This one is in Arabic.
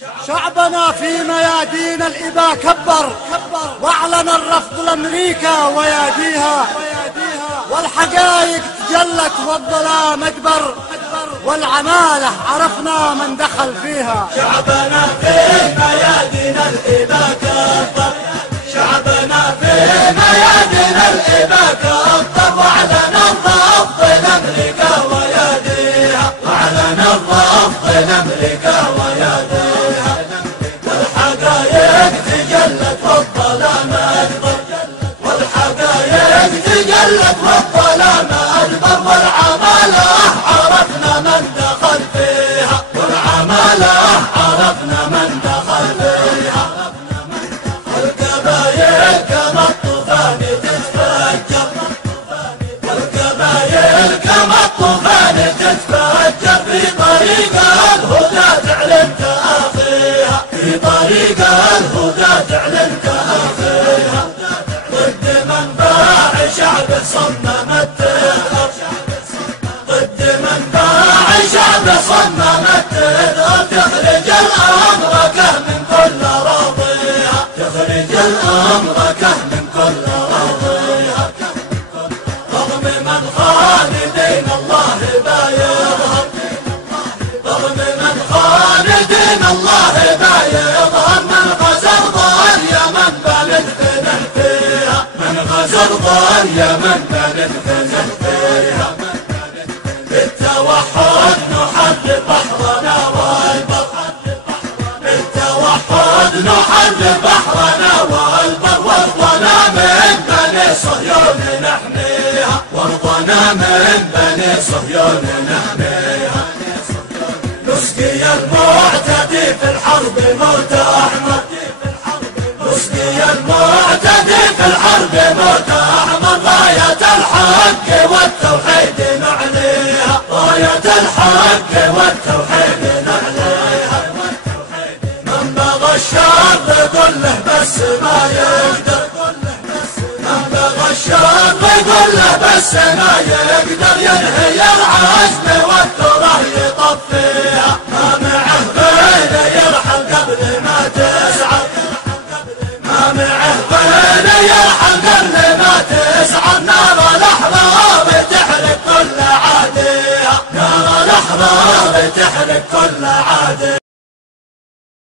شعبنا في ميادين الإباء كبر واعلن الرفض لأمريكا وياديها، والحقائق تجلت والظلام أكبر، والعمالة عرفنا من دخل فيها. شعبنا في ميادين الإباء كبر، شعبنا في ميادين الإباء كبر، واعلن الرفض لأمريكا وياديها، واعلن الرفض لأمريكا وياديها. والحقائق تجلت والظلام أكبر، والحقائق تجلت والظلام أكبر، والعمالة عرفنا من دخل فيها، والعمالة عرفنا من دخل فيها. والقبايل كما الطوفان تتفجر، والقبايل كما الطوفان تتفجر، في طريق الهدى تعلن تآخيها، في طريق الهدى تعلن تآخيها. ضد من باع شعب صمم التثأر، ضد من باع شعب صمم التثأر، تخرج الأمركة من كل راضيها، تخرج الأمركة من كل راضيها. رغم من خان دين الله بايظهر، رغم من خان دين الله بايظهر، من غزا ظهر يمن بلدنا فيها، من غزا ظهر يمن بلدنا فيها. بالتوحد نحرر بحرنا والبر، بالتوحد نحرر بحرنا والبر، وارضنا من بني صهيون نحميها، وارضنا من بني صهيون نحميها. نسقي المعتدي في الحرب موت أحمر، نسقي المعتدي في الحرب موت أحمر، راية الحق والتوحيد نعليها، راية الحق والتوحيد نعليها. من بغى الشر قل له بس ما يقدر، من بغى الشر قل له بس ما يقدر، ينهي العزم والثرى يطفيها، ما معه بين يرحل قبل ما تسعد، ما معه بين يرحل قبل ما تسعد. نار الأحرار تحرق كل عاديها، نار الأحرار تحرق كل عاديها.